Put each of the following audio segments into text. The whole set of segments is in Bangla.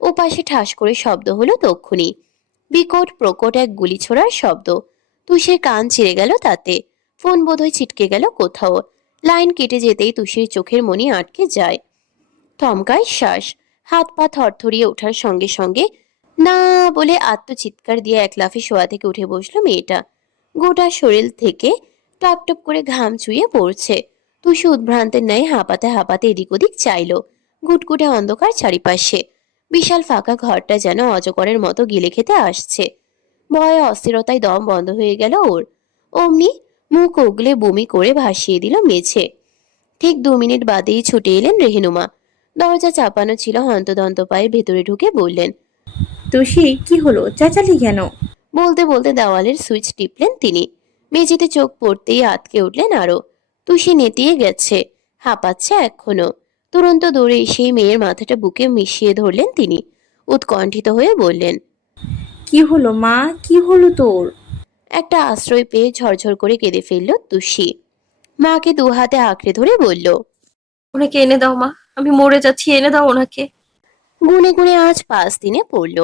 ওপাশে ঠাস করে শব্দ হলো তক্ষুনি। বিকট প্রকট এক গুলি ছোড়ার শব্দ। তুষির কান ছিঁড়ে গেল তাতে। ফোন বোধহয় ছিটকে গেল কোথাও। লাইন কেটে যেতেই তুষির চোখের মনি আটকে যায়। থমকায় শ্বাস। হাত পা থরথরিয়ে ওঠার সঙ্গে সঙ্গে না বলে আত্মচিৎকার দিয়ে এক লাফে শোয়া থেকে উঠে বসলো মেয়েটা। গোটা শরীর থেকে টপ টপ করে ঘাম চুইয়ে পড়ছে। তুষি উদ্ভ্রান্তের ন্যায় হাঁপাতে হাঁপাতে এদিক ওদিক চাইল। গুটগুটে অন্ধকার চারিপাশে। বিশাল ফাঁকা ঘরটা যেন অজগরের মতো গিলে খেতে আসছে। ভয়ে অস্থিরতায় দম বন্ধ হয়ে গেল ওর। অমনি মুখ উগলে বমি করে ভাসিয়ে দিল মেঝে। ঠিক 2 মিনিট বাদেই ছুটে এলেন রেহেনুমা। দরজা চাপানো ছিল, হন্তদন্ত পায়ে ভেতরে ঢুকে বললেন। তুষি, কি হলো? চেঁচালি কেন? বলতে বলতে দেওয়ালের সুইচ টিপলেন তিনি। মেঝেতে চোখ পড়তেই আটকে উঠলেন আরো। তুষি নেতিয়ে গেছে, হাঁপাচ্ছে এখনো। তুরন্ত দৌড়ে এসে মেয়ের মাথাটা বুকে মিশিয়ে ধরলেন তিনি। উৎকণ্ঠিত হয়ে বললেন। কি হলো মা, কি হলো তোর? একটা আশ্রয় পেয়ে ঝরঝর করে কেঁদে ফেলল তুষি। মাকে 2 হাতে আঁকড়ে ধরে বলল। ওনাকে এনে দাও মা, আমি মরে যাচ্ছি, এনে দাও ওনাকে। গুনে গুনে আজ 5 দিনে পড়ল।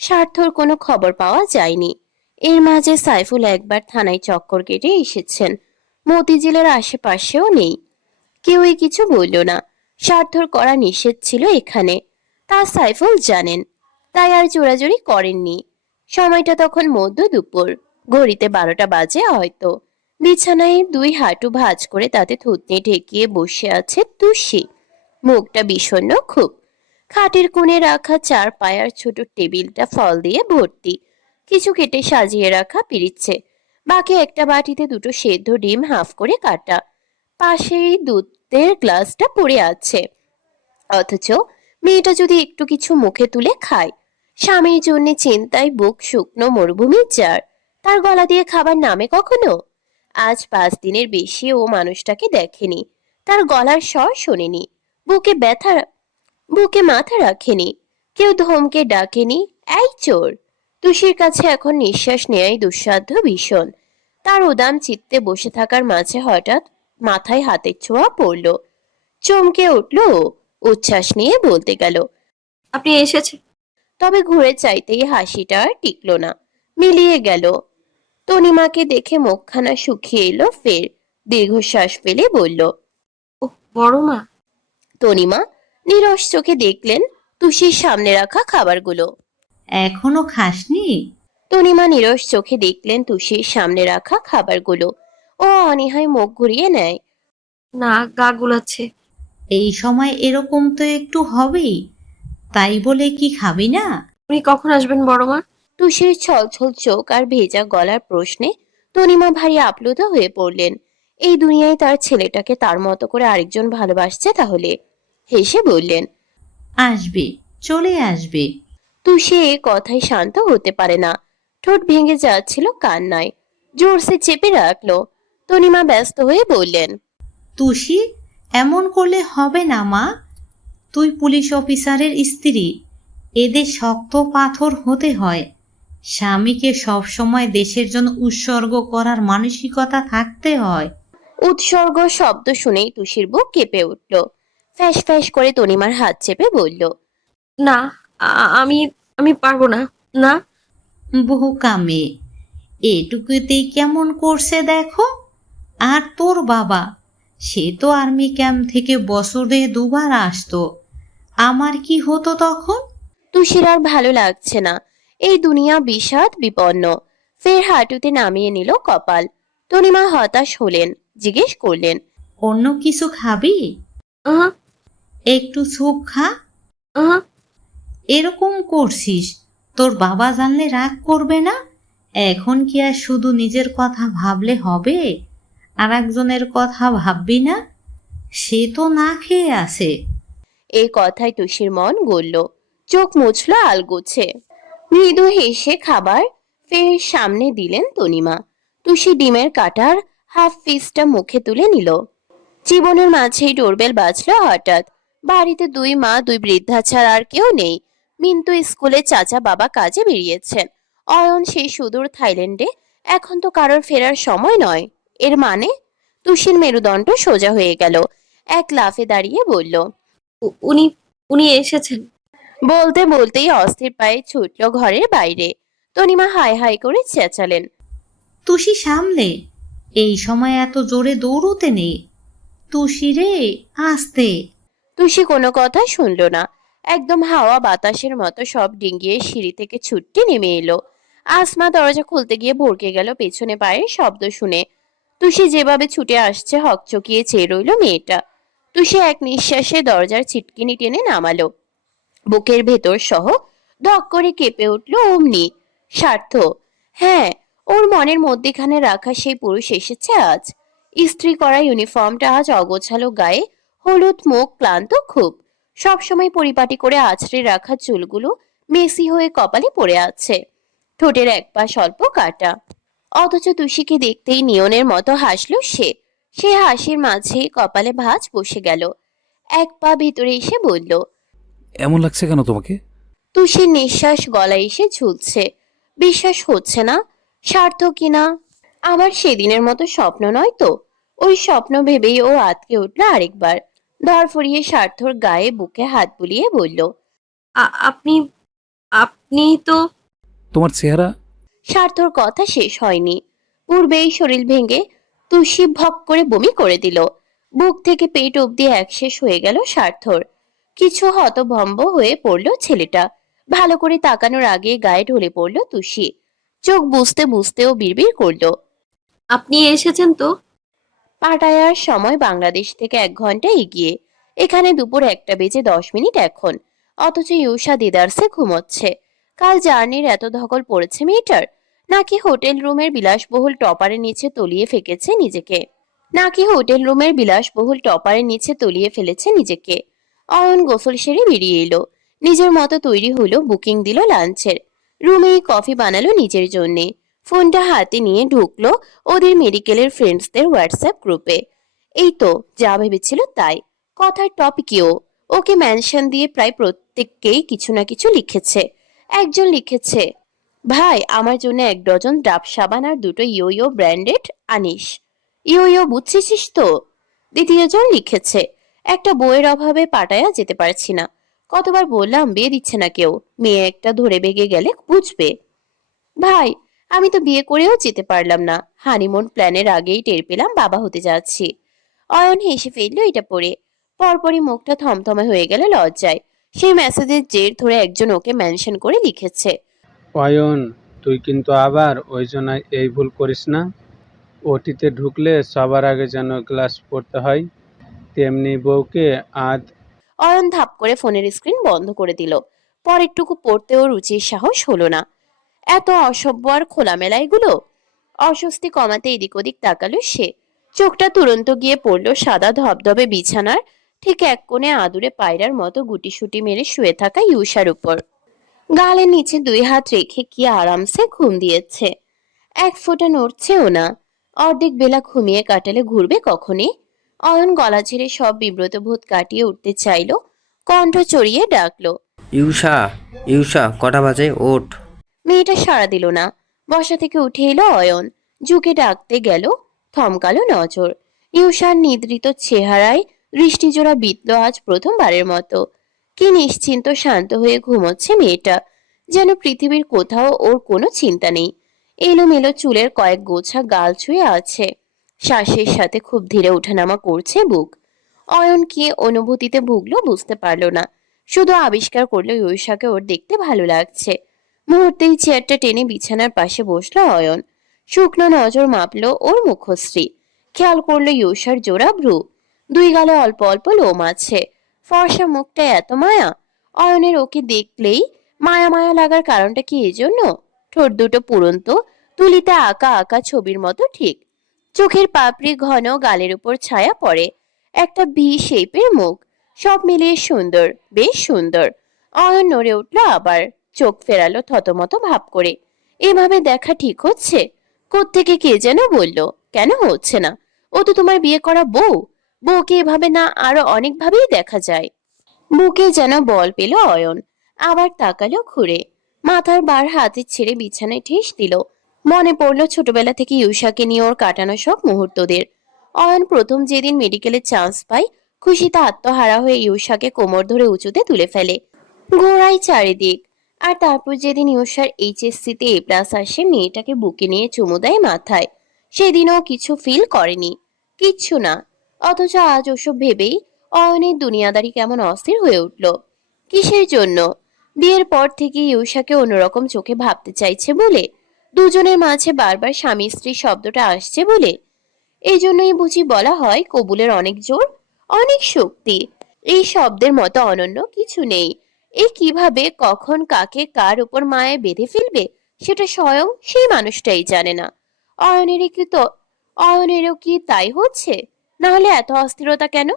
স্বার্থর কোনো খবর পাওয়া যায়নি। এর মাঝে সাইফুল একবার থানায় চক্কর কেটে এসেছেন। মতিঝিলের আশেপাশেও নেই। কেউই কিছু বলল না। স্বার্থর করা নিষেধ ছিল এখানে, তা সাইফুল জানেন। তাই আর জোরাজুরি করেননি। সময়টা তখন মধ্য দুপুর। ঘড়িতে 12টা বাজে হয়তো। বিছানায় 2 হাঁটু ভাঁজ করে তাতে থুতনি ঠেকিয়ে বসে আছে তুষি। মুখটা বিষণ্ণ খুব। খাটের কোণে রাখা 4 পায়ার ছোট টেবিলটা ফল দিয়ে ভর্তি। কিছু কেটে সাজিয়ে রাখা পিরিচ্ছে। বাকি একটা বাটিতে 2টো সেদ্ধ ডিম হাফ করে কাটা। পাশেই দুধের গ্লাসটা পড়ে আছে। অথচ মেয়েটা যদি একটু কিছু মুখে তুলে খায়। স্বামীর জন্য চিন্তায় বুক শুকনো মরুভূমির জার। তার গলা দিয়ে খাবার নামে কখনো? আজ 5 দিনের বেশি ও মানুষটাকে দেখেনি। তার গলার স্বর শোনেনি। বুকে ব্যথা, বুকে মাথা রাখেনি। কেউ ধমকে ডাকেনি, এই চোর। তুষির কাছে এখন নিঃশ্বাস নেয়াই দুঃসাধ্য ভীষণ। তার উদাম চিত্তে বসে থাকার মাঝে হঠাৎ মাথায় হাতের ছোঁয়া পড়ল। চমকে উঠল ও। উচ্ছ্বাস নিয়ে বলতে গেল। আপনি এসেছেন। তবে ঘুরে চাইতেই হাসিটা আর টিকল না, মিলিয়ে গেল। তনিমাকে দেখে মুখখানা শুকিয়ে এলো ফের। দীর্ঘশ্বাস ফেলে বলল। ও বড় মা। তনিমা নিরস চোখে দেখলেন তুষির সামনে রাখা খাবারগুলো। এখনো খাসনি? তনিমা নিরস চোখে দেখলেন তুষির সামনে রাখা খাবারগুলো। ও অনীহায় মুখ ঘুরিয়ে নেয়। না, গা গুলাচ্ছে। এই সময় এরকম তো একটু হবেই, তাই বলে কি খাবি না? উনি কখন আসবেন বড় মা? তুষির ছলছল চোখ আর ভেজা গলার প্রশ্নে তনিমা ভারী আপ্লুত হয়ে পড়লেন। এই দুনিয়ায় তার ছেলেটাকে তার মতো করে আরেকজন ভালোবাসছে তাহলে। হেসে বললেন। আসবে, চলে আসবে। তুষি এ কথায় শান্ত হতে পারে না। ঠোঁট ভেঙে যাচ্ছিল কান্নায়। জোরসে চেপে রাখলো। তনিমা ব্যস্ত হয়ে বললেন। তুষি, এমন করলে হবে না মা। তুই পুলিশ অফিসারের স্ত্রী। এদের শক্ত পাথর হতে হয়। স্বামীকে সবসময় দেশের জন্য উৎসর্গ করার মানসিকতা থাকতে হয়। উৎসর্গ শব্দ শুনেই তুষির বুক কেঁপে উঠল। ফ্যাস ফ্যাস করে তনিমার হাত চেপে বলল। না, আমি আমি পারবো না। না। বোকা মেয়ে, এটুকুতেই কেমন করছে দেখো। আর তোর বাবা, সে তো আর্মি ক্যাম্প থেকে বছরে 2বার আসতো। আমার কি হতো তখন? তুষির আর ভালো লাগছে না। এই দুনিয়া বিষাদ বিপন্ন। ফের হাঁটুতে নামিয়ে নিল কপাল। তনিমা হতাশ হলেন। জিজ্ঞেস করলেন। অন্য কিছু খাবি? আহা। একটু স্যুপ খা। আহা। এরকম করছিস, তোর বাবা জানলে রাগ করবে না? এখন কি আর শুধু নিজের কথা ভাবলে হবে? আর একজনের কথা ভাববি না? সে তো না খেয়ে আছে। এই কথায় তুষির মন গলল। চোখ মুছল আলগোছে। মৃদু হেসে খাবার ফের সামনে দিলেন তনিমা। তুষি ডিমের কাটার হাফ পিসটা মুখে তুলে নিল। জীবনের মাঝেই ডোরবেল বাজলো হঠাৎ। বাড়িতে 2 মা 2 বৃদ্ধা ছাড়া আর কেউ নেই। মিন্টু স্কুলে, চাচা বাবা কাজে বেরিয়েছেন। অয়ন সেই সুদূর থাইল্যান্ডে। এখন তো কারোর ফেরার সময় নয়। এর মানে তুষির মেরুদণ্ড সোজা হয়ে গেল। এক লাফে দাঁড়িয়ে বলল। উনি উনি এসেছেন। বলতে বলতেই অস্থির পায়ে ছুটল ঘরের বাইরে। তনিমা হাই হাই করে চেঁচালেন। তুষি সামলে, এই সময় এত জোরে দৌড়তে নেই। তুষি রে, আস্তে। তুষি কোনো কথা শুনল না। একদম হাওয়া বাতাসের মতো সব ডিঙ্গিয়ে সিঁড়ি থেকে ছুটতে নেমে এলো। আসমা দরজা খুলতে গিয়ে ভড়কে গেল পেছনে পায়ের শব্দ শুনে। তুষি যেভাবে ছুটে আসছে হকচকিয়ে চেয়ে রইল মেয়েটা। তুষি এক নিঃশ্বাসে দরজার ছিটকিনি টেনে নামালো। বুকের ভেতর সহ ধক করে কেঁপে উঠল অমনি। স্বার্থ। হ্যাঁ, ওর মনের মধ্যেখানে রাখা সেই পুরুষ এসেছে আজ। ইস্ত্রি করা ইউনিফর্মটা আজ অগোছালো গায়ে, হলুদ মুখ, ক্লান্ত খুব। সবসময় পরিপাটি করে আছড়ে রাখা চুলগুলো মেসি হয়ে কপালে পড়ে আছে। ঠোঁটের এক পাশ অল্প কাটা। অথচ তুষিকে দেখতেই নিয়নের মতো হাসল সে। সে হাসির মাঝে কপালে ভাঁজ বসে গেল। এক পা ভিতরে এসে বলল। এমন লাগছে কেন তোমাকে? তুষির নিঃশ্বাস গলায় এসে ঝুলছে। বিশ্বাস হচ্ছে না, স্বার্থ কিনা আমার সেদিনের মতো স্বপ্ন নয় তো। ওই স্বপ্ন ভেবেই ও আঁতকে উঠল আরেকবার। ধরফরিয়ে স্বার্থর গায়ে বুকে হাত বুলিয়ে বলল। আপনি আপনি তো। তোমার চেহারা। স্বার্থর কথা শেষ হয়নি, পূর্বেই শরীর ভেঙে তুষি ভক করে বমি করে দিল। বুক থেকে পেট অবধি একশেষ হয়ে গেল স্বার্থর। কিছু হতভম্ব হয়ে পড়ল ছেলেটা। ভালো করে তাকানোর আগে গায়ে ঢলে পড়ল তুষি। চোখ বুঝতে বুঝতেও বিড়বিড় করল। আপনি এসেছেন তো? পাটায়ার সময় বাংলাদেশ থেকে 1 ঘন্টা এগিয়ে। এখানে দুপুর 1:10 এখন। অথচ ইউষা দিদারসে ঘুমোচ্ছে। কাল জার্নির এত ধকল পড়েছে মেয়েটার, নাকি হোটেল রুমের বিলাসবহুল টপারের নিচে তলিয়ে ফেকেছে নিজেকে অয়ন গোসল সেরে বেরিয়ে এলো। নিজের মতো তৈরি হলো, বুকিং দিল লাঞ্চের। রুমেই কফি বানালো নিজের জন্যে। ফোনটা হাতে নিয়ে ঢুকলো ওদের মেডিকেলের ফ্রেন্ডসদের হোয়াটসঅ্যাপ গ্রুপে। এই তো যা ভেবেছিল তাই। কথার টপিকেও ওকে মেনশন দিয়ে প্রায় প্রত্যেককেই কিছু না কিছু লিখেছে। একজন লিখেছে, ভাই আমার জন্য 1 ডজন ডাব সাবান আর 2টো ইয়ো ব্র্যান্ডেড আনিস। ইয়ো বুঝছিস তো? দ্বিতীয়জন লিখেছে, একটা বইয়ের অভাবে পাটায়া যেতে পারছি না। কতবার বললাম, বিয়ে দিচ্ছে না কেউ, মেয়ে একটা ধরে বেগে গেলে বুঝবে। ভাই আমি তো বিয়ে করেও যেতে পারলাম না, হানিমুন প্ল্যানের আগেই টের পেলাম বাবা হতে যাচ্ছি। অয়ন হেসে ফেললো এটা পড়ে। পরপরই মুখটা থমথমে হয়ে গেল লজ্জায়। সেই মেসেজের জের ধরে একজন ওকে মেনশন করে লিখেছে। অয়ন, তুই কিন্তু আবার ওই জন্য এই ভুল করিস না। ওটিতে ঢুকলে সবার আগে যেন ক্লাস পড়তে হয়, তেমনি বউকে আধ। অয়ন ধাপ করে ফোনের স্ক্রিন বন্ধ করে দিল। পরেরটুকু পড়তেও রুচির সাহস হলো না। এত অসভ্য আর খোলামেলা এগুলো। অস্বস্তি কমাতে এদিক ওদিক তাকালো সে। চোখটা তুরন্ত গিয়ে পড়ল সাদা ধবধবে বিছানার ঠিক এক কোণে আদুরে পায়রার মতো গুটিসুটি মেরে শুয়ে থাকা ইউষার উপর। গালের নিচে 2 হাত রেখে কি আরামসে ঘুম দিয়েছে। এক ফোঁটা নড়ছেও না। অর্ধেক বেলা ঘুমিয়ে কাটালে ঘুরবে কখনই। অয়ন গলা ছেড়ে সব বিব্রত বোধ কাটিয়ে উঠতে চাইল। কণ্ঠ চড়িয়ে ডাকলো। ইউষা, ইউষা, কটা বাজে? ওঠ। মেয়েটা সাড়া দিল না। বসা থেকে উঠে এলো অয়ন। ঝুঁকে ডাকতে গেল, থমকালো নজর। ইউষার নিদ্রিত চেহারায় দৃষ্টিজোড়া বিতল আজ প্রথমবারের মতো। কি নিশ্চিন্ত শান্ত হয়ে ঘুমোচ্ছে মেয়েটা, যেন পৃথিবীর কোথাও ওর কোনো চিন্তা নেই। এলোমেলো চুলের কয়েক গোছা গাল ছুঁয়ে আছে। শ্বাসের সাথে খুব ধীরে ওঠানামা করছে বুক। অয়ন কি অনুভূতিতে ভুগলো বুঝতে পারলো না। শুধু আবিষ্কার করলো ইউষাকে ওর দেখতে ভালো লাগছে। মুহূর্তেই চেয়ারটা টেনে বিছানার পাশে বসলো অয়ন। শুকনো নজর মাপলো ওর মুখশ্রী। খেয়াল করলো ইউষার জোড়া ভ্রু। 2 গালে অল্প অল্প লোম আছে। ফর্সা মুখটা এত মায়া। অয়নের ওকে দেখলেই মায়া মায়া লাগার কারণটা কি এজন্য? ঠোঁট দুটো পুরন্ত, তুলিতে আঁকা আঁকা ছবির মতো ঠিক। চোখের পাপড়ি ঘন, গালের উপর ছায়া পড়ে। একটা ভি শেপের মুখ। সব মিলিয়ে সুন্দর, বেশ সুন্দর। অয়ন নড়ে উঠল আবার। চোখ ফেরালো থতমত ভাব করে। এভাবে দেখা ঠিক হচ্ছে? কোত্থেকে কে যেন বলল, কেন হচ্ছে না? ও তো তোমার বিয়ে করা বউ। বউকে এভাবে না আরো অনেকভাবেই দেখা যায়। বুকে যেন বল পেল অয়ন। আবার তাকালো ঘুরে। মাথার বার হাতে ছেড়ে বিছানায় ঠেস দিল। মনে পড়লো ছোটবেলা থেকে ইউষাকে নিয়ে ওর কাটানো সব মুহূর্তদের। অয়ন প্রথম যেদিন মেডিকেলে চান্স পায় খুশিতে আত্মহারা হয়ে ইউষাকে কোমর ধরে উঁচুতে তুলে ফেলে। ঘোড়াই চারিদিক। আর তারপর যেদিন ইউষার এইচএসসিতে A+ আসে, মেয়েটাকে বুকে নিয়ে চুমু দেয় মাথায়। সেদিনও কিছু ফিল করেনি, কিচ্ছু না। অথচ আজ ওসব ভেবেই অয়নের দুনিয়াদারি কেমন অস্থির হয়ে উঠল। কিসের জন্য? বিয়ের পর থেকে ইউষাকে অন্যরকম চোখে ভাবতে চাইছে বলে? দুজনের মাঝে বারবার স্বামী স্ত্রী শব্দটা আসছে বলে? এই জন্যই বুঝি বলা হয় কবুলের অনেক জোর, অনেক শক্তি। এই শব্দের মতো অনন্য কিছু নেই। এই কিভাবে কখন কাকে কার উপর মায়ে বেঁধে ফেলবে সেটা স্বয়ং সেই মানুষটাই জানে না। অয়নেরও কি তাই হচ্ছে? না হলে এত অস্থিরতা কেন?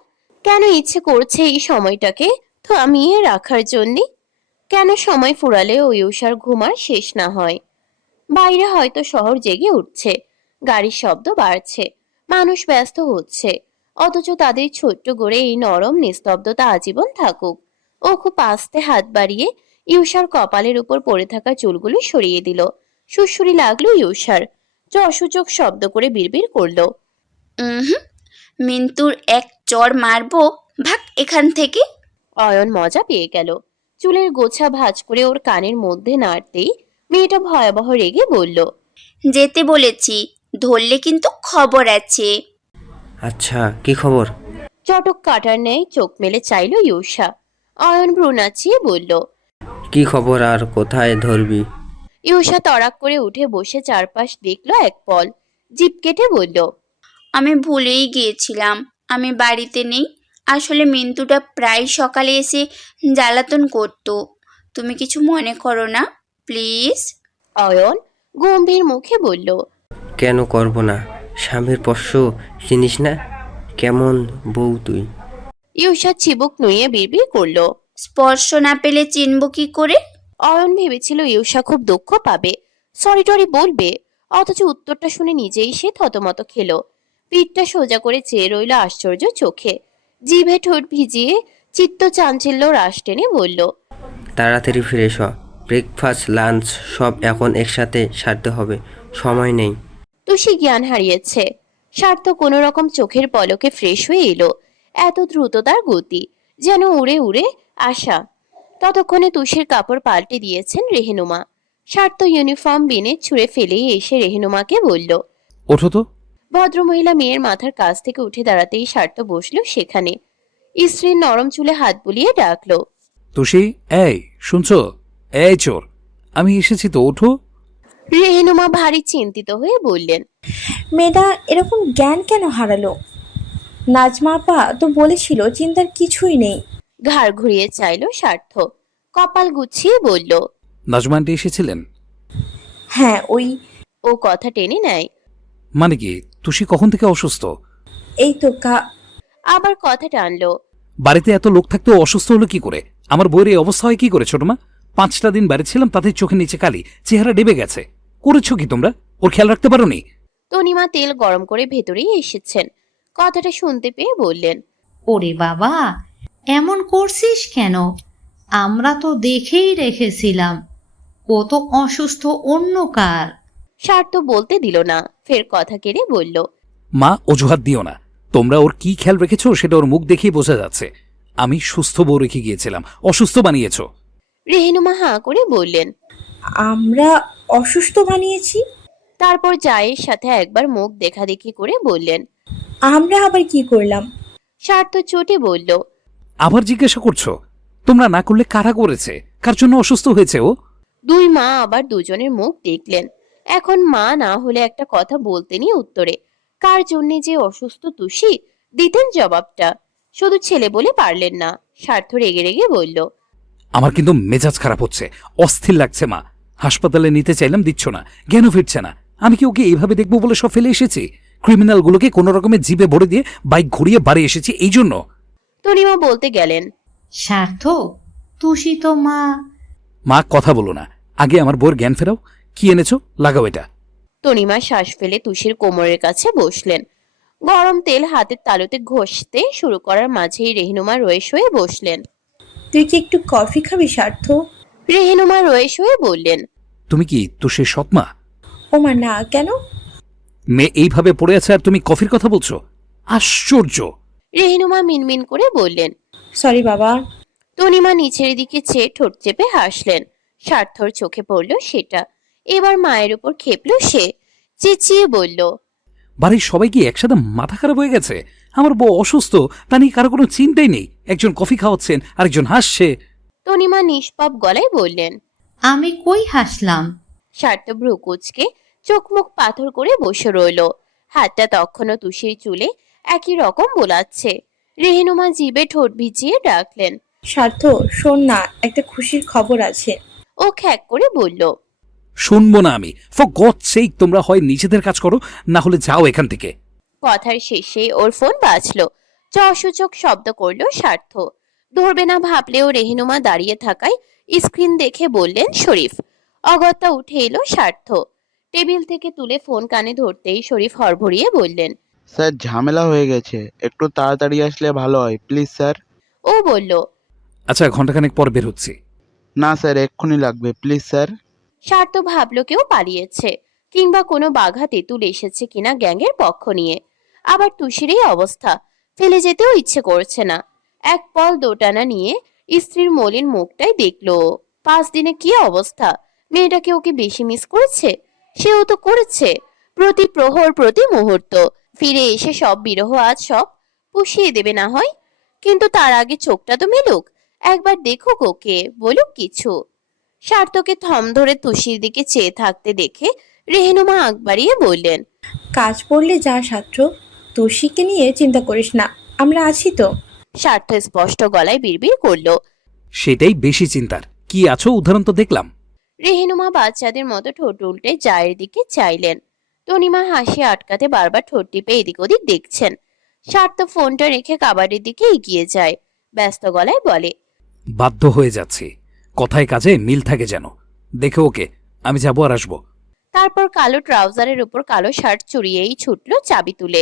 কেন ইচ্ছে করছে এই সময়টাকে থামিয়ে রাখার জন্যে? কেন সময় ফুরালেও ইউষার ঘুম আর শেষ না হয়? বাইরে হয়তো শহর জেগে উঠছে, গাড়ির শব্দ বাড়ছে, মানুষ ব্যস্ত হচ্ছে, অথচ তাদের ছোট্ট গড়ে এই নরম নিস্তব্ধতা আজীবন থাকুক। ও খুব আস্তে হাত বাড়িয়ে ইউষার কপালের উপর পড়ে থাকা চুলগুলো সরিয়ে দিল। সুড়সুড়ি লাগলো ইউষার। অসূচক শব্দ করে বিড়বিড় করলো, মিন্টুর এক চড় মারবো, ভাগ এখান থেকে। অয়ন মজা পেয়ে গেল। চুলের গোছা ভাঁজ করে ওর কানের মধ্যে নাড়তেই মেয়েটা ভয়াবহ রেগে বলল, যেতে বলেছি, ধরলে কিন্তু খবর আছে। আচ্ছা, কি খবর? চটক কাটার ন্যায় চোখ মেলে চাইল ইউষা। অয়ন ভ্রু নাচিয়ে বলল, কি খবর আর কোথায় ধরবি? ইউষা তড়াক করে উঠে বসে চারপাশ দেখলো এক পল, জিভ কেটে বলল, আমি ভুলেই গিয়েছিলাম, আমি বাড়িতে নেই। আসলে মিন্টুটা প্রায় সকালে এসে জ্বালাতন করতো। তুমি কিছু মনে করো না, প্লিজ। অয়ন গম্ভীর মুখে বলল, কেন করব না? স্বামীর পোষ্য চিনিস না? কেমন বউ তুই? ইউষা চিবুক নুয়ে বিড়বিড় করলো। স্পর্শ না পেলে চিনব কি করে? অয়ন ভেবেছিল ইউষা খুব দুঃখ পাবে, সরি টরি বলবে, অথচ উত্তরটা শুনে নিজেই সে থতমত খেলো। পিঠটা সোজা করে চেয়ে রইল আশ্চর্য চোখে। জিভে ঠোঁট ভিজিয়ে চিত্ত চাঞ্চল্য রাশ টেনে বলল, তাড়াতাড়ি ফিরে এসো। ব্রেকফাস্ট, লাঞ্চ সব এখন একসাথে সারতে হবে, সময় নেই। তুষি জ্ঞান হারিয়েছে। স্বার্থ কোনো রকম চোখের পলকে ফ্রেশ হয়ে এলো। এত দ্রুত তার গতি, যেন উড়ে উড়ে আসা। ততক্ষণে তুষির কাপড় পাল্টে দিয়েছেন রেহেনুমা। স্বার্থ ইউনিফর্ম বিনে ছুঁড়ে ফেলেই এসে রেহেনুমাকে বলল। ওঠো তো। ভদ্রমহিলা মেয়ের মাথার কাছ থেকে উঠে দাঁড়াতেই স্বার্থ বসলো সেখানে। স্ত্রীর নরম চুলে হাত বুলিয়ে ডাকলো, তুষি, এই শুনছো? এই চোর, আমি এসেছি তো, ওঠো। রেহেনুমা ভারী চিন্তিত হয়ে বললেন, মেয়েটা এরকম জ্ঞান কেন হারালো? নাজমা আপা তো বলেছিল চিন্তার কিছুই নেই। ঘাড় ঘুরিয়ে চাইলো স্বার্থ, কপাল গুছিয়ে বলল, নাজমা আন্টি এসেছিলেন? হ্যাঁ, ওই ও কথা টেনে নেয়। মানে কি, তুষি কখন থেকে অসুস্থ? এই তো আবার কথা টানলো, বাড়িতে এত লোক থাকতে ও অসুস্থ হলো কি করে? আমার বইয়ের এই অবস্থা হয় কি করে ছোট মা? 5টা দিন বাড়ি ছিলাম, তাতে চোখের নিচে কালি, চেহারা ডেবে গেছে। করেছো কি তোমরা? ওর খেয়াল রাখতে পারোনি? তনিমা তেল গরম করে ভেতরেই এসেছেন। কথাটা শুনতে পেয়ে বললেন, ওরে বাবা, এমন করছিস কেন? আমরা তো দেখেই রেখেছিলাম। ও তো অসুস্থ অন্য কার। স্বার্থ বলতে দিল না, ফের কথা কেড়ে বলল, মা, অজুহাত দিও না। তোমরা ওর কি খেয়াল রেখেছো সেটা ওর মুখ দেখেই বোঝা যাচ্ছে। আমি সুস্থ বউ রেখে গিয়েছিলাম, অসুস্থ বানিয়েছো। রেহেনুমা হাঁ করে বললেন। আমরা অসুস্থ বানিয়েছি? তারপর জায়ের সাথে একবার মুখ দেখাদেখি করে বললেন। আমরা আবার কি করলাম? স্বার্থ চটে বলল, আবার জিজ্ঞাসা করছো? তোমরা না করলে কারা করেছে? কার জন্য অসুস্থ হয়েছে ও? দুই মা আবার দুজনের মুখ দেখলেন। এখন মা না হলে একটা কথা বলতেনই উত্তরে। কার জন্যে যে অসুস্থ তুষি, দিতেন জবাবটা। শুধু ছেলে বলে পারলেন না। স্বার্থ রেগে রেগে বলল, আমার কিন্তু মেজাজ খারাপ হচ্ছে, অস্থির লাগছে মা। হাসপাতালে নিতে চাইলাম, দিচ্ছ না, জ্ঞানও ফিরছে না। আমি কি ওকে এইভাবে দেখবো বলে সব ফেলে এসেছি? ক্রিমিনালগুলোকে কোনো রকমের জিপে ভরে দিয়ে বাইক ঘুরিয়ে বাড়ি এসেছি এই জন্য। তনিমা বলতে গেলেন, সার্থক, তুষি তো মা। মা, কথা বলো না, আগে আমার বউয়ের জ্ঞান ফেরাও। কি এনেছো, লাগাও এটা। তনিমা শ্বাস ফেলে তুষির কোমরের কাছে বসলেন। গরম তেল হাতের তালুতে ঘষতে শুরু করার মাঝেই রেহেনুমা রয়েস হয়ে বসলেন। তুই কি একটু কফি খাবি স্বার্থ? রেহেনুমা রয়েস হয়ে বললেন, তুমি কি তুষের সৎমা? ওমা না, কেন? মেয়ে এইভাবে পড়ে আছে আর তুমি কফির কথা বলছো? আশ্চর্য! রেহেনুমা মিনমিন করে বললেন। সরি বাবা। তনিমা নিচের দিকে চেয়ে ঠোঁট চেপে হাসলেন। স্বার্থর চোখে পড়ল সেটা। এবার মায়ের উপর খেপল সে, চেঁচিয়ে বলল। বাড়ির সবাই কি একসাথে মাথা খারাপ হয়ে গেছে? আমার বউ অসুস্থ, তা নিয়ে কারো কোনো চিন্তাই নেই। একজন কফি খাওয়াচ্ছেন, আরেকজন হাসছে। তনিমা নিষ্পাপ গলায় বললেন। আমি কই হাসলাম? স্বার্থ ভ্রু কুঁচকে চোখ মুখ পাথর করে বসে রইল। হাতটা তখনও তুষির চুলে একই রকম বোলাচ্ছে। রেহেনুমা জিভে ঠোঁট ভিজিয়ে ডাকলেন। স্বার্থ, শোন না, একটা খুশির খবর আছে। ও খ্যাক করে বলল। শুনবো না আমি। ফর গড সেক, তোমরা হয় নিজেদের কাজ করো, না হলে যাও এখান থেকে। কথার শেষে ওর ফোন বাজলো। সূচক শব্দ করলো স্বার্থ। ধরবে না ভাবলেও রেহেনুমা দাঁড়িয়ে থাকায় স্ক্রিন দেখে বললেন শরীফ। অগত্যা উঠে এলো স্বার্থ। টেবিল থেকে তুলে ফোন কানে ধরতেই শরীফ হড়বড়িয়ে বললেন। স্যার, ঝামেলা হয়ে গেছে, একটু তাড়াতাড়ি আসলে ভালো হয় প্লিজ স্যার। ও বলল। আচ্ছা, ঘন্টাখানেক পর বের হচ্ছি। না স্যার, এক্ষুনি লাগবে প্লিজ স্যার। স্বার্থ ভাবলো কেউ পালিয়েছে, কিংবা কোনো বাঘা তেঁতুল এসেছে কিনা গ্যাংয়ের পক্ষ নিয়ে। আবার তুষির এই অবস্থা, ফেলে যেতেও ইচ্ছে করছে না। এক পল দোটানা নিয়ে স্ত্রীর মলিন মুখটাই দেখলো। 5 দিনে কি অবস্থা! মেয়েটাকে ওকে বেশি মিস করেছে? সেও তো করেছে, প্রতি প্রহর প্রতি মুহূর্ত। ফিরে এসে সব বিরহ আজ সব পুষিয়ে দেবে না হয়, কিন্তু তার আগে চোখটা তো মেলুক, একবার দেখুক ওকে, বলুক কিছু। স্বার্থকে থম ধরে তুষির দিকে চেয়ে থাকতে দেখে রেহেনুমা আগ বাড়িয়ে বললেন। কাজ পড়লে যা ছাত্র, তুষিকে নিয়ে চিন্তা করিস না, আমরা আছি তো। স্বার্থ স্পষ্ট গলায় বিড়বিড় করলো। সেটাই বেশি চিন্তার। কি আছো উদাহরণ তো দেখলাম। রেহেনুমা বাচ্চাদের মতো ঠোঁট উল্টে চায়ের দিকে চাইলেন। তনিমা হাসি আটকাতে বারবার ঠোঁট টিপে এদিক ওদিক দেখছেন। স্বার্থ ফোনটা রেখে কাবাডের দিকে এগিয়ে যায়, ব্যস্ত গলায় বলে। বাধ্য হয়ে যাচ্ছি, কথায় কাজে মিল থাকে যেন। দেখে ওকে, আমি যাবো আর আসবো। তারপর কালো ট্রাউজারের উপর কালো শার্ট চুরিয়েই ছুটলো চাবি তুলে।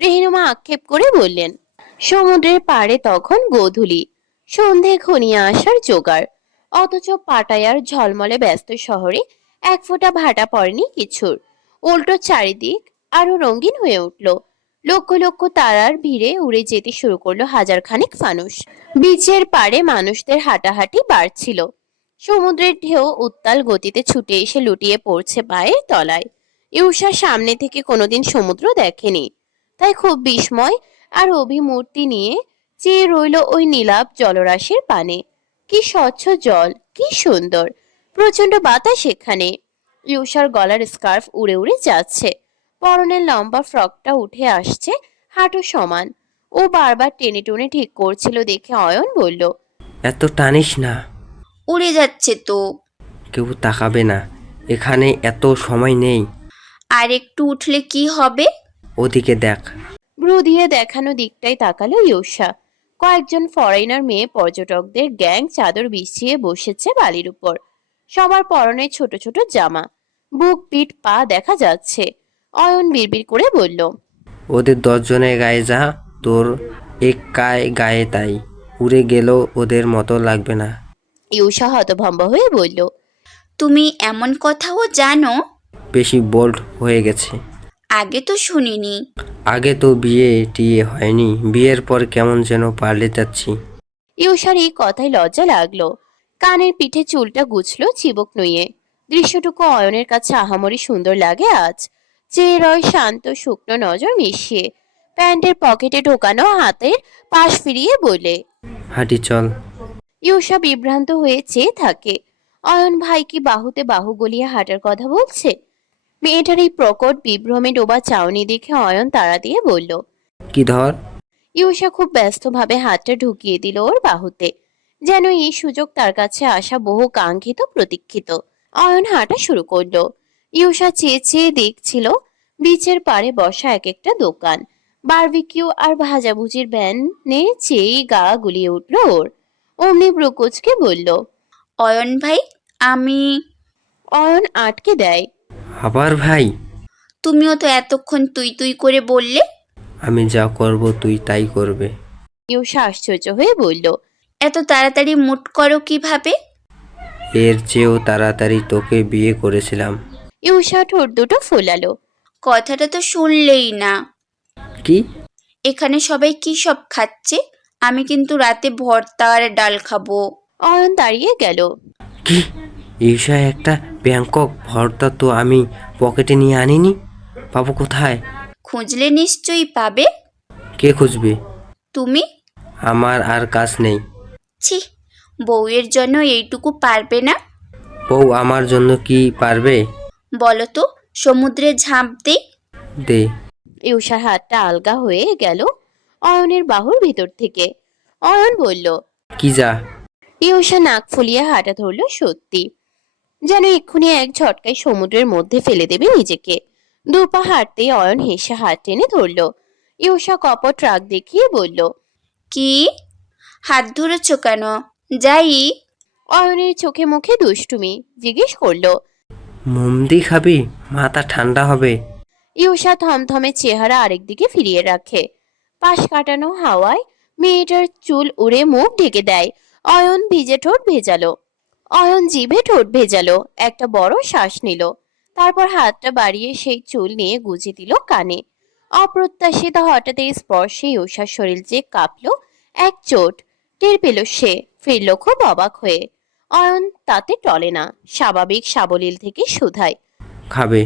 রেহেনুমা আক্ষেপ করে বললেন। সমুদ্রের পাড়ে তখন গোধূলি, সন্ধে ঘনিয়ে আসার জোগাড়। অথচ পাটায়ার ঝলমলে ব্যস্ত শহরে এক ফোঁটা ভাটা পড়েনি কিছুর। উল্টো চারিদিক আরো রঙিন হয়ে উঠল। লক্ষ লক্ষ তারার ভিড়ে উড়ে যেতে শুরু করলো হাজার খানেক ফানুস। বিচের পাড়ে মানুষদের হাঁটাহাঁটি বাড়ছিল। সমুদ্রের ঢেউ উত্তাল গতিতে ছুটে এসে লুটিয়ে পড়ছে পায়ের তলায়। ইউষা সামনে থেকে কোনোদিন সমুদ্র দেখেনি, তাই খুব বিস্ময় আর অভিমূর্তি নিয়ে চেয়ে রইল ওই নীলাভ জলরাশির পানে। কি স্বচ্ছ জল, কি সুন্দর! প্রচন্ড বাতাস এখানে। ইউষার গলার স্কার্ফ উড়ে উড়ে যাচ্ছে, পরনের লম্বা ফ্রকটা উঠে আসছে হাঁটু সমান। ও বারবার টেনে টুনে ঠিক করছিল দেখে অয়ন বলল। এত টানিস না, উড়ে যাচ্ছে তো। কেউ তাকাবে না, এখানে এত সময় নেই। আর একটু উঠলে কি হবে? ওদিকে দেখ। ভ্রু দিয়ে দেখানো দিকটাই তাকালো ইউষা। কয়েকজন ফরেনার মেয়ে পর্যটকদের গ্যাং চাদর বিছিয়ে বসেছে বালির উপর। সবার পরনে ছোট ছোট জামা, বুক পিঠ পা দেখা যাচ্ছে। অয়ন বিড়বিড় করে বলল। ওদের 10 জনের গায়ে যা, তোর এক গায়ে তাই। উড়ে গেলেও ওদের মতো লাগবে না। ইউষা হতভম্ব হয়ে বলল। তুমি এমন কথাও জানো? বেশি বোল্ড হয়ে গেছে। আগে তো শুনিনি। আগে তো বিয়ে টিয়ে হয়নি, বিয়ের পর কেমন যেন পাল্টে যাচ্ছি। ইউষার এই কথায় লজ্জা লাগলো। কানের পিঠে চুলটা গুছলো চিবুক নুয়ে। দৃশ্যটুকু অয়নের কাছে আহামরি সুন্দর লাগে আজ। চেয়ে রয় শান্ত শুকনো নজর মিশিয়ে। প্যান্টের পকেটে ঢোকানো হাতের পাশ ফিরিয়ে বলে। হাঁটি চল। ইউষা বিভ্রান্ত হয়ে চেয়ে থাকে। অয়ন ভাই কি বাহুতে বাহু গলিয়ে হাঁটার কথা বলছে? মেয়েটার এই প্রকট বিভ্রমে ডোবা চাউনি দেখে অয়ন তাড়া দিয়ে বলল। কি ধর। ইউষা খুব ব্যস্তভাবে হাতটা ঢুকিয়ে দিল ওর বাহুতে, যেন এই সুযোগ তার কাছে আসা বহু কাঙ্ক্ষিত প্রতীক্ষিত। অয়ন হাঁটা শুরু করলো। ইউষা চেয়ে চেয়ে দেখছিল বিচের পাড়ে বসা এক একটা দোকান। বারবিকিউ আর ভাজাভুজির ভ্যানে চেয়ে গা গুলিয়ে উঠল ওর। অমনি ব্রুকুচকে বলল। অয়ন ভাই, আমি। অয়ন আটকে দেয়। আবার ভাই? তুমিও তো এতক্ষণ তুই তুই করে বললে। আমি যা করব তুই তাই করবে। ইউষা আশ্চর্য হয়ে বলল। এত তাড়াতাড়ি মুট করো কিভাবে? এর চেয়েও তাড়াতাড়ি তোকে বিয়ে করেছিলাম। ইউষা ঠোঁট দুটো ফোলালো। কথাটা তো শুনলেই না। কি? এখানে সবাই কি সব খাচ্ছে? আমি কিন্তু রাতে ভর্তা আর ডাল খাবো। অয়ন দাঁড়িয়ে গেল। কি? ঈশা একটা ব্যাংকক ভর্তা তো আমি পকেটে নিয়ে আনিনি। পাবো কোথায়? খুঁজলে নিশ্চয়ই পাবে। কে খুঁজবে? তুমি। আমার আর কাজ নেই। ছি, বউয়ের জন্য এইটুকু পারবে না? বউ আমার জন্য কি পারবে? বলো তো, সমুদ্রে ঝাঁপ দেই? দে। ইউষার হাতটা আলগা হয়ে গেল অয়নের বাহুর ভিতর থেকে। অয়ন বলল। কি যা? ইউষা নাক ফুলিয়ে হাঁটা ধরলো, সত্যি যেন এক্ষুনি এক ঝটকায় সমুদ্রের মধ্যে ফেলে দেবে নিজেকে। দুপা হাঁটতেই অয়ন হেসে হাত টেনে ধরলো। ইউষা কপট রাগ দেখিয়ে বলল। কি? হাত ধরেছ কেন? যাই? অয়নের চোখে মুখে দুষ্টুমি, জিজ্ঞেস করলো। মুমদি খাবি? মাথা ঠান্ডা হবে। ইউষা থমথমে চেহারা আরেকদিকে ফিরিয়ে রাখে। পাশ কাটানো হাওয়ায় মেয়েটার চুল উড়ে মুখ ঢেকে দেয়। অয়ন ভিজে ঠোঁট ভেজালো। অয়ন জিভে ঠোঁট ভেজালো, একটা বড় শ্বাস নিল। তারপর হাতটা বাড়িয়ে সেই চুল নিয়ে গুজে দিল কানে। অপ্রত্যাশিত হঠাৎ এই স্পর্শে ইউষার শরীর যে কাঁপলো, এক চোট টের পেল সে, ফিরল খুব অবাক হয়ে। অয়ন তাতে টলে না, স্বাভাবিক সাবলীল থেকে শুধায়। খাবে?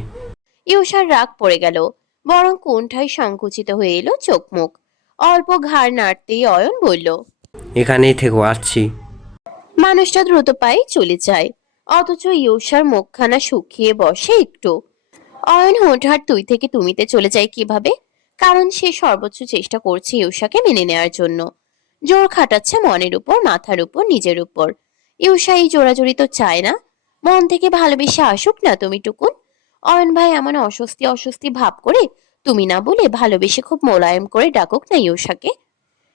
ইউষার রাগ পড়ে গেল, বরং কোণঠায় সংকুচিত হয়ে এলো চোখ মুখ। অল্প ঘাড় নাড়তেই অয়ন বলল। এখানেই থেকো, আসছি। মানুষটা দ্রুত পায়ে চলে যায়, অথচ ইউষার মুখখানা শুকিয়ে বসে একটু। অয়ন হুটহাট তুই থেকে তুমিতে চলে যায় কিভাবে? কারণ সে সর্বোচ্চ চেষ্টা করছে ইউষাকে মেনে নেওয়ার জন্য। জোর খাটাচ্ছে মনের উপর, মাথার উপর, নিজের উপর। ইউষা এই জোরাজোরি তো চায় না। মন থেকে ভালোবেসে আসুক না তুমি টুকুন। অয়ন ভাই এমন অস্বস্তি অস্বস্তি ভাব করে তুমি না বলে ভালোবেসে খুব মোলায়েম করে ডাকুক না ইউষাকে।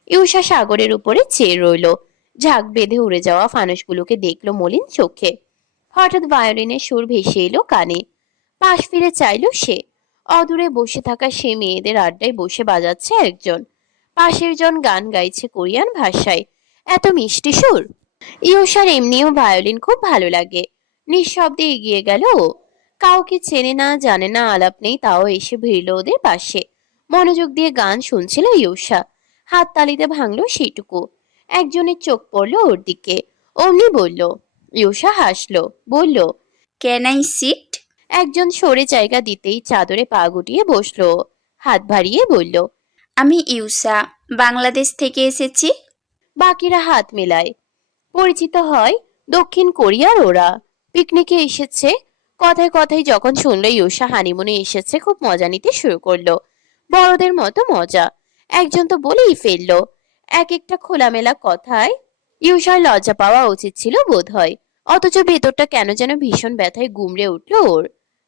ইউষা সাগরের উপরে চেয়ে রইল, ঝাঁক বেঁধে উড়ে যাওয়া ফানুসগুলোকে দেখলো মলিন চোখে। হঠাৎ ভায়োলিনের সুর ভেসে এলো কানে। পাশ ফিরে চাইলো সে। অদূরে বসে থাকা সে মেয়েদের আড্ডায় বসে বাজাচ্ছে একজন। পাশের জন গান গাইছে কোরিয়ান ভাষায়। এত মিষ্টি সুর! ইউষার এমনিও ভায়োলিন খুব ভালো লাগে। নিঃশব্দে এগিয়ে গেল ও। কাউকে চেনে না, জানে না, আলাপ নেই, তাও এসে ভিড়ল ওদের পাশে। মনোযোগ দিয়ে গান শুনছিল ইউষা। হাত তালিতে ভাঙলো সেইটুকু। একজনের চোখ পড়লো ওর দিকে, অমনি বলল। ইউষা হাসলো, বলল। Can I sit? একজন সরে জায়গা দিতেই চাদরে পা গুটিয়ে বসলো, হাত বাড়িয়ে বলল। আমি ইউসা, বাংলাদেশ থেকে এসেছি। বাকিরা হাত মেলায়। পরিচিত হয়, দক্ষিণ কোরিয়ার ওরা। পিকনিকে এসেছে। কথায় কথায় যখন শুনলো ইউষা হানিমুনে এসেছে, খুব মজা নিতে শুরু করলো। বড়দের মতো মজা। একজন তো বলেই ফেললো। এক একটা খোলামেলা কথায় ইউষার লজ্জা পাওয়া উচিত ছিল বোধ হয়। অথচ ভেতরটা কেন যেন ভীষণ ব্যথায় গুমড়ে উঠলো ওর।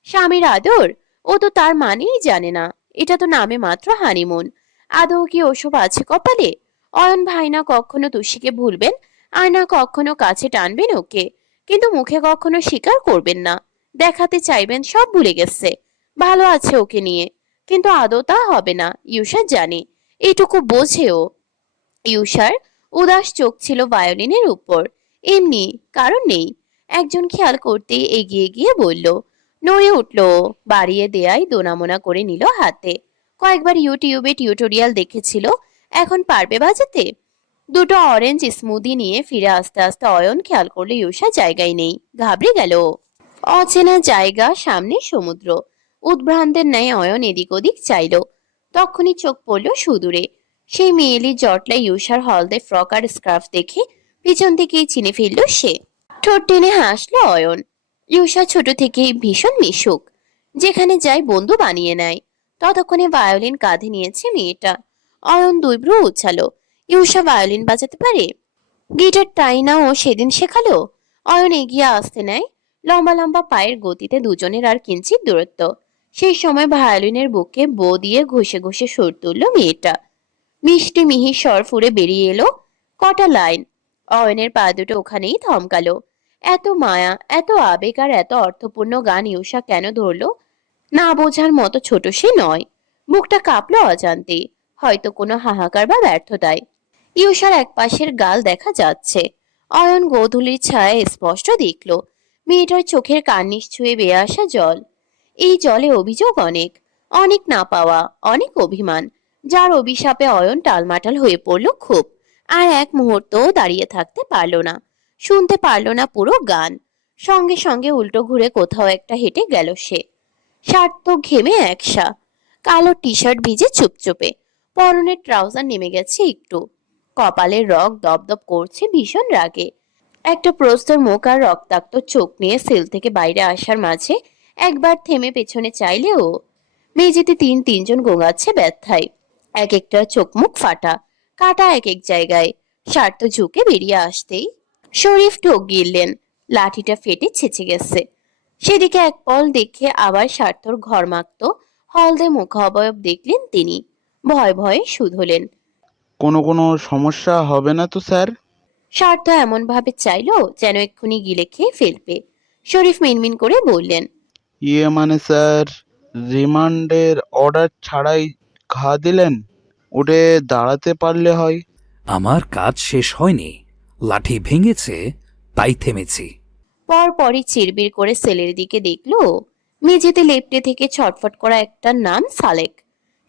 স্বামীর আদর? ও তো তার মানেই জানে না। এটা তো নামে মাত্র হানিমুন। আদৌ কি ওসব আছে কপালে? অয়ন ভাই না কখনো তুষিকে ভুলবেন, আর না কখনো কাছে টানবেন ওকে। কিন্তু মুখে কখনো স্বীকার করবেন না। দেখাতে চাইবেন সব ভুলে গেছে, ভালো আছে ওকে নিয়ে। কিন্তু আদৌ তা হবে না, ইউষা জানে। এইটুকু বোঝেও। ইউষার উদাস চোখ ছিল ভায়োলিনের উপর, এমনি, কারণ নেই। একজন খেয়াল করতেই এগিয়ে গিয়ে বলল। নড়ে উঠল ও, বাড়িয়ে দেয়ায় দোনামোনা করে নিল হাতে। কয়েকবার ইউটিউবে টিউটোরিয়াল দেখেছিল, এখন পারবে বাজাতে। দুটো অরেঞ্জ স্মুদি নিয়ে ফিরে আস্তে আস্তে অয়ন খেয়াল করলো ইউষা জায়গায় নেই, ঘাবড়ে গেল ও। অচেনা জায়গা, সামনে সমুদ্র। উদ্ভ্রান্তের ন্যায় অয়ন এদিক ওদিক চাইল। তখনই চোখ পড়ল সুদূরে। সেই মেয়েলি জটলা ইউষার হলদে ফ্রক আর স্কার্ফ দেখে পিছন থেকেই চিনে ফেলল সে। ঠোঁট টেনে হাসলো অয়ন। ইউষা ছোট থেকেই ভীষণ মিশুক, যেখানে যায় বন্ধু বানিয়ে নেয়। ততক্ষণে ভায়োলিন কাঁধে নিয়েছে মেয়েটা। অয়ন দুই ভ্রু উছালো। ইউষা ভায়োলিন বাজাতে পারে? গিটার টাই না ও সেদিন শেখালো। অয়ন এগিয়ে আসতে নেয়, লম্বা লম্বা পায়ের গতিতে দুজনের আর কিঞ্চিত দূরত্ব। সেই সময় ভায়োলিনের বুকে বো দিয়ে ঘষে ঘষে সুর তুলল মেয়েটা। মিষ্টি মিহি স্বর ফুঁড়ে বেরিয়ে এলো কটা লাইন। অয়নের পা দুটো ওখানেই থমকালো। এত মায়া, এত আবেগ আর এত অর্থপূর্ণ গান ইউষা কেন ধরলো না বোঝার মতো ছোট সে নয়। মুখটা কাঁপলো অজান্তে, হয়তো কোনো হাহাকার বা ব্যর্থতায়। ইউষার এক পাশের গাল দেখা যাচ্ছে। অয়ন গোধূলির ছায়ায় স্পষ্ট দেখল মেয়েটার চোখের কার্নিশ ছুঁয়ে বেয়ে আসা জল। এই জলে অভিযোগ অনেক, অনেক না পাওয়া, অনেক অভিমান। যার অভিশাপে অয়ন টালমাটাল হয়ে পড়ল খুব। আর এক মুহূর্তও দাঁড়িয়ে থাকতে পারল না, শুনতে পারল না পুরো গান। সঙ্গে সঙ্গে উল্টো ঘুরে কোথাও একটা হেঁটে গেল সে। শার্ট তো ঘেমে একসা, কালো টি শার্ট ভিজে চুপচুপে, পরনের ট্রাউজার নেমে গেছে একটু, কপালের রগ দপদপ করছে ভীষণ রাগে। একটা প্রস্তর মুখ আর রক্তাক্ত চোখ নিয়ে সেল থেকে বাইরে আসার মাঝে একবার থেমে পেছনে চাইলেও মেঝেতে তিনজন গোঙাচ্ছে ব্যথায়, এক একটা চোখ মুখ ফাটা, কাটা এক এক জায়গায়। স্বার্থ ঝুঁকে বেরিয়ে আসতেই শরীফ ঢোক গিললেন, লাঠিটা ফেটে ছেঁচে গেছে। সেদিকে এক পল দেখে আবার স্বার্থর ঘরমাক্ত হলদে মুখাবয়ব দেখলেন তিনি, ভয়ে ভয়ে শুধলেন। কোনো সমস্যা হবে না তো স্যার? স্বার্থ এমন ভাবে চাইলো যেন এক্ষুনি গিলে খেয়ে ফেলবে। শরীফ মিনমিন করে বললেন, ইয়ে মানে স্যার, রিমান্ডের অর্ডার ছাড়াই ঘা দিলেন, উঠে দাঁড়াতে পারলে হয়। আমার কাজ শেষ হয়নি, লাঠি ভেঙেছে তাই থেমেছি। পরপরই চিরবির করে সেলের দিকে দেখলো। মেঝেতে লেপ্টে থেকে ছটফট করা একটা নাম সালেক।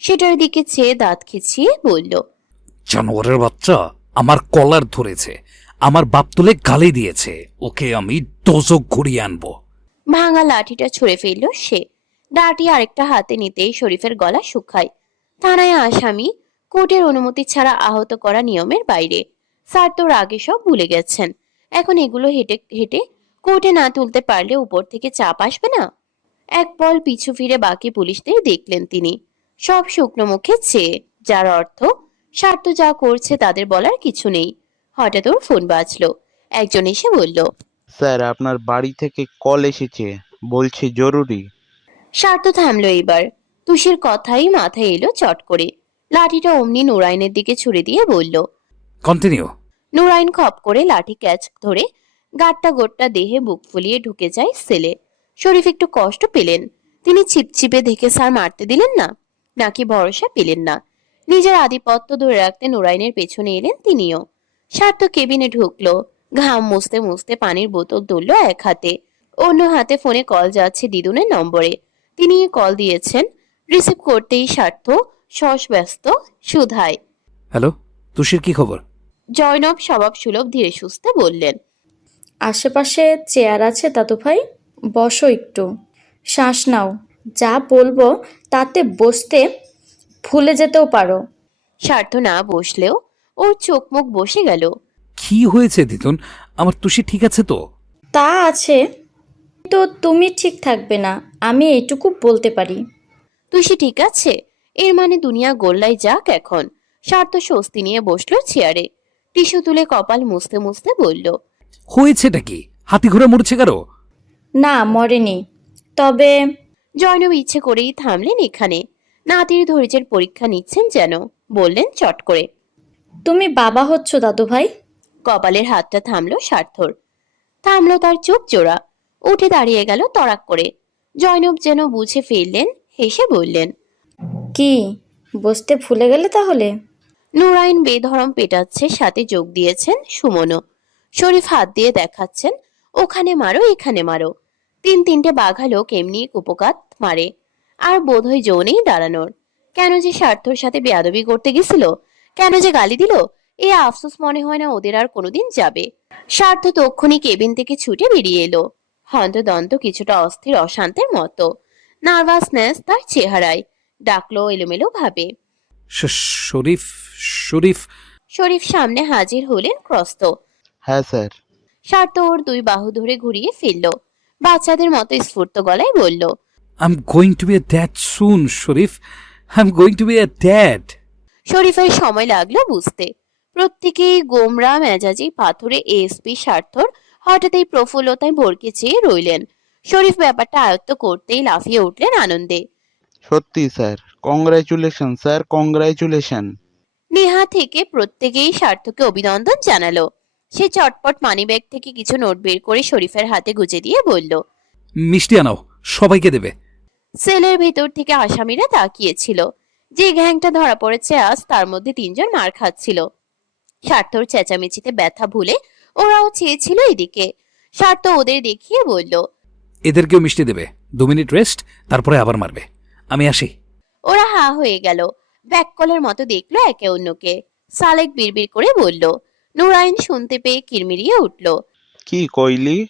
সেটার দিকে চেয়ে দাঁত খিচিয়ে বলল, জানোয়ারের বাচ্চা আমার কলার ধরেছে, আমার বাপ তুলে গালি দিয়েছে, ওকে আমি দোজক ঘুরিয়ে আনবো। ভাঙা লাঠিটা ছুঁড়ে ফেললো সে। লাঠি আরেকটা হাতে নিতেই শরীফের গলা শুকায়। থানায় আসামি কোর্টের অনুমতি ছাড়া আহত করা নিয়মের বাইরে। স্যার তোর আগে সব ভুলে গেছেন, এখন এগুলো হেঁটে হেঁটে কোর্টে না তুলতে পারলে উপর থেকে চাপ আসবে না। এক পল পিছু ফিরে বাকি পুলিশদের দেখলেন তিনি, সব শুকনো মুখে চেয়ে, যার অর্থ স্বার্থ যা করছে তাদের বলার কিছু নেই। হঠাৎ ওর ফোন বাজলো, একজন এসে বলল, স্যার আপনার বাড়ি থেকে কল এসেছে, বলছে জরুরি। স্বার্থ থামলো এইবার। তুষের কথাই মাথায় এলো চট করে। লাঠিটা অমনি নুরাইনের দিকে ছুড়ে দিয়ে বলল। কন্টিনিউ। নুরাইন খপ করে লাঠি ক্যাচ ধরে গাট্টা গোট্টা দেহে বুক ফুলিয়ে ঢুকে যায় সেলে। শরীফ একটু কষ্ট পেলেন। তিনি ছিপছিপে দেখে স্যার মারতে দিলেন না, নাকি ভরসা পেলেন না। নিজের আধিপত্য ধরে রাখতে নুরাইনের পেছনে এলেন তিনিও। স্বার্থ কেবিনে ঢুকলো, ঘাম মুছতে মুছতে পানির বোতল তুলল এক হাতে, অন্য হাতে ফোনে কল যাচ্ছে দিদুনের নম্বরে। তিনি কল দিয়েছেন। রিসিভ করতেই স্বার্থ ব্যস্ত সুধায়। হ্যালো, তুষির কি খবর? জয়নব স্বভাব সুলভ ধীরে সুস্থে বললেন, আশেপাশে চেয়ার আছে দাদু ভাই, বসো একটু, শ্বাস নাও, যা বলবো তাতে বসতে ভুলে যেতেও পারো। স্বার্থ না বসলেও ওর চোখ মুখ বসে গেল। কি হয়েছে দিতুন? আমার তুষি ঠিক আছে তো? তা আছে, তো তুমি ঠিক থাকবে না, আমি এটুকু বলতে পারি। তুষি ঠিক আছে, এর মানে দুনিয়া গোল্লাই যাক এখন। স্বার্থ স্বস্তি নিয়ে বসলো চেয়ারে, টিস্যু তুলে কপাল মুছতে মুছতে বলল, হয়েছেটা কি? হাতি ঘোড়া মরছে কারো? না মরেনি, তবে জয়নব ইচ্ছে করেই থামলেন এখানে, নাতির ধৈর্যের পরীক্ষা নিচ্ছেন যেন। বললেন চট করে, তুমি বাবা হচ্ছ দাদু ভাই। কপালের হাতটা থামলো স্বার্থর, থামলো তার চোখ জোড়া, উঠে দাঁড়িয়ে গেল তড়াক করে। জয়নব যেন বুঝে ফেললেন, হেসে বললেন, কি বসতে ভুলে গেলে তাহলে? নুরাইন বেধরম পেটাচ্ছে, সাথে যোগ দিয়েছেন সুমনও। শরীফ হাত দিয়ে দেখাচ্ছেন, ওখানে মারো এখানে মারো। তিনটে বাঘা লোক এমনি কুপকাত মারে, আর বোধহয় যৌনেই দাঁড়ানোর। কেন যে স্বার্থর সাথে বেয়াদবি করতে গেছিল, কেন যে গালি দিল, এ আফসোস মনে হয় না ওদের আর কোনোদিন যাবে। স্বার্থ তক্ষুনি কেবিন থেকে ছুটে বেরিয়ে এলো, হন্তদন্ত কিছুটা অস্থির অশান্তের মতো। নার্ভাসনেস তার চেহারায়, ডাকলো এলোমেলো ভাবে। শরীফ, শরীফ। শরীফ সামনে হাজির হলেন ক্রস্ত। হ্যাঁ স্যার। স্বার্থ ওর দুই বাহু ধরে ঘুরিয়ে ফেলল, বাচ্চাদের মতো স্ফূর্ত গলায় বলল, I am going to be a dad soon Sharif, I am going to be a dad. শরীফের সময় লাগলো বুঝতে। প্রত্যেকেই গোমরা মেজাজি পাথরে এএসপি স্বার্থর হঠাৎ এই প্রফুল্লতায় ভরকে চেয়ে রইলেন। শরীফ ব্যাপারটা আয়ত্ত করতেই লাফিয়ে উঠলেন আনন্দে। সত্যি sir, congratulation sir, congratulation. Neha থেকে প্রত্যেকেই স্বার্থকে অভিনন্দন জানালো। সে চটপট মানিব্যাগ থেকে কিছু নোট বের করে শরীফের হাতে গুজে দিয়ে বলল, মিষ্টি আনাও, সবাইকে দেবে। সেলের ভেতর থেকে আসামিরা তাকিয়েছিল। যে গ্যাংটা ধরা পড়েছে আজ, তার মধ্যে তিনজন মার খাচ্ছিল। স্বার্থর চেঁচামেচিতে ব্যথা ভুলে ওরাও চেয়েছিল এদিকে। স্বার্থ ওদের দেখিয়ে বলল, এদেরকেও মিষ্টি দেবে। 2 মিনিট রেস্ট, তারপরে আবার মারবে। আমি আসি। ওরা হা হয়ে গেল। ব্যাককলের মতো দেখলো একে অন্যকে। সালেক বিড়বিড় করে বলল। নুরাইন শুনতে পেয়ে কিরমিরিয়ে উঠল। কি কইলি?